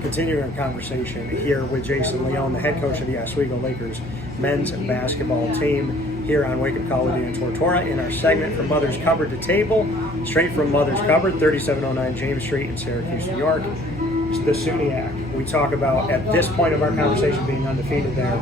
continuing our conversation here with Jason Leone, the head coach of the Oswego Lakers men's basketball team, here on Wake Up Call with Dan Tortora in our segment from Mother's Cupboard to Table, straight from Mother's Cupboard, 3709 James Street in Syracuse, New York. It's the SUNYAC. We talk about, at this point of our conversation, being undefeated there.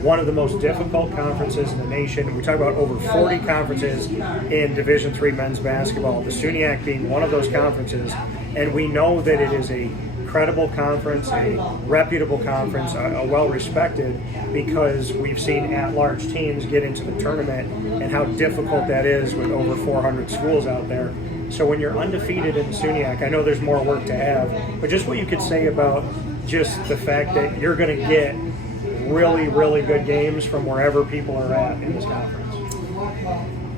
One of the most difficult conferences in the nation. We talk about over 40 conferences in Division III men's basketball, the SUNYAC being one of those conferences, and we know that it is a credible conference, a reputable conference, a well-respected, because we've seen at-large teams get into the tournament and how difficult that is with over 400 schools out there. So when you're undefeated in the SUNYAC, I know there's more work to have, but just what you could say about just the fact that you're going to get really, really good games from wherever people are at in this conference.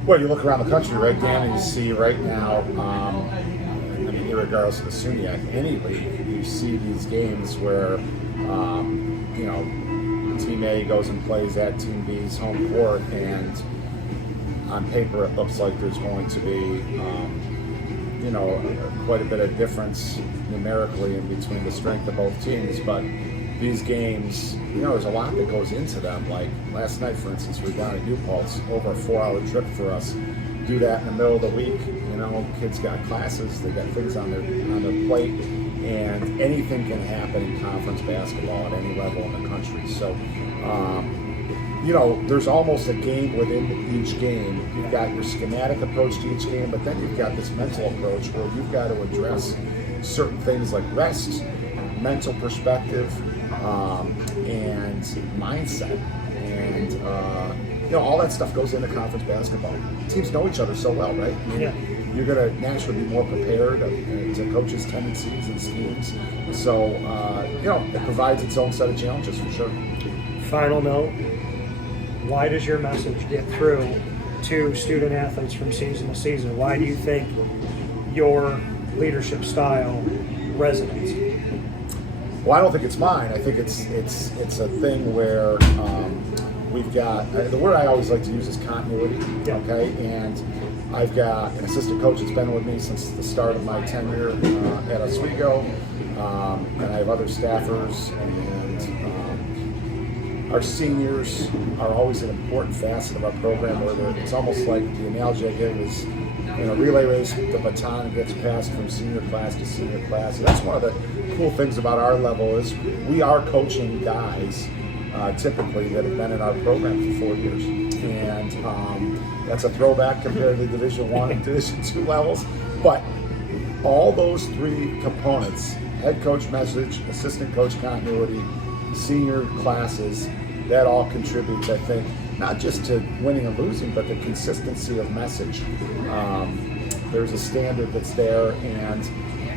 Well, you look around the country, right, Dan, and you see right now, regardless of the SUNYAC, any league, you see these games where, Team A goes and plays at Team B's home court, and on paper it looks like there's going to be, quite a bit of difference numerically in between the strength of both teams, but these games, there's a lot that goes into them. Like last night, for instance, we were down at U-Pulse, over a 4-hour trip for us. Do that in the middle of the week. Kids got classes, they got things on their plate, and anything can happen in conference basketball at any level in the country. So, there's almost a game within each game. You've got your schematic approach to each game, but then you've got this mental approach where you've got to address certain things like rest, mental perspective, and mindset, and all that stuff goes into conference basketball. Teams know each other so well, right? You're going to naturally be more prepared to coaches' tendencies and schemes. So, it provides its own set of challenges for sure. Final note, why does your message get through to student athletes from season to season? Why do you think your leadership style resonates? Well, I don't think it's mine. I think it's a thing where we've got, the word I always like to use is continuity, okay? And I've got an assistant coach that's been with me since the start of my tenure at Oswego, and I have other staffers, and our seniors are always an important facet of our program, where it's almost like the analogy I give is, relay race, the baton gets passed from senior class to senior class. And that's one of the cool things about our level is we are coaching guys typically that have been in our program for 4 years, and that's a throwback compared to Division I and Division II levels. But all those three components, head coach message, assistant coach continuity, senior classes, that all contributes, I think, not just to winning and losing, but the consistency of message. There's a standard that's there, and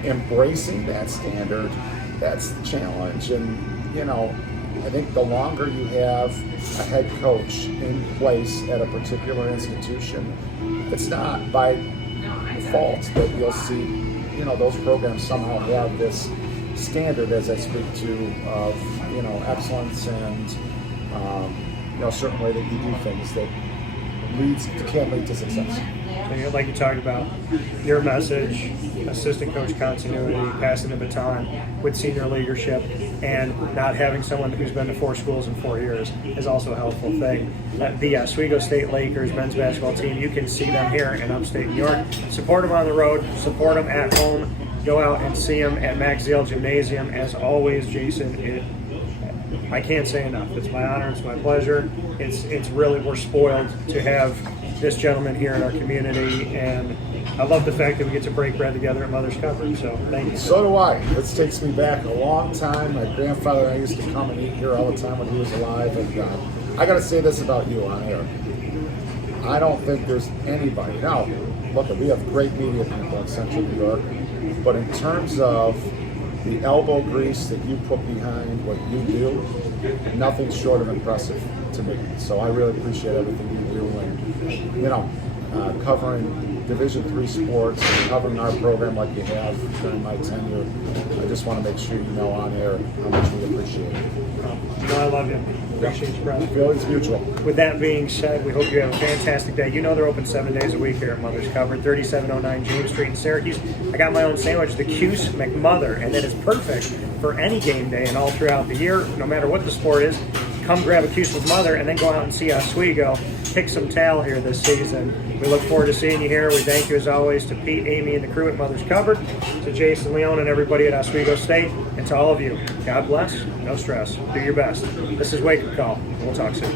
embracing that standard, that's the challenge. And, I think the longer you have a head coach in place at a particular institution, it's not by default that you'll see, those programs somehow have this standard, as I speak to, of, excellence and, certain way that you do things that can lead to success. And like you talked about, your message, assistant coach continuity, passing the baton with senior leadership, and not having someone who's been to 4 schools in 4 years is also a helpful thing. The Oswego State Lakers men's basketball team, you can see them here in upstate New York. Support them on the road, support them at home, go out and see them at Max Zale Gymnasium. As always, Jason, I can't say enough. It's my honor, it's my pleasure. It's really, we're spoiled to have this gentleman here in our community, and I love the fact that we get to break bread together at Mother's Cupboard, so thank you. So do I. This takes me back a long time. My grandfather and I used to come and eat here all the time when he was alive, and I got to say this about you on air. I don't think there's anybody. Now, look, we have great media people in Central New York, but in terms of the elbow grease that you put behind what you do, nothing short of impressive to me. So I really appreciate everything you do, and covering Division III sports, covering our program like you have during my tenure. I just want to make sure you know on air how much we appreciate it. No, I love you. Appreciate you, brother. Feelings mutual. With that being said, we hope you have a fantastic day. You know they're open 7 days a week here at Mother's Covered, 3709 James Street in Syracuse. I got my own sandwich, the Cuse McMother, and it is perfect for any game day and all throughout the year, no matter what the sport is. Come grab a Cuse McMother and then go out and see Oswego kick some tail here this season. We look forward to seeing you here. We thank you as always to Pete, Amy, and the crew at Mother's Covered, to Jason, Leone, and everybody at Oswego State, and to all of you. God bless. No stress. Do your best. This is Wake Up Call. We'll talk soon.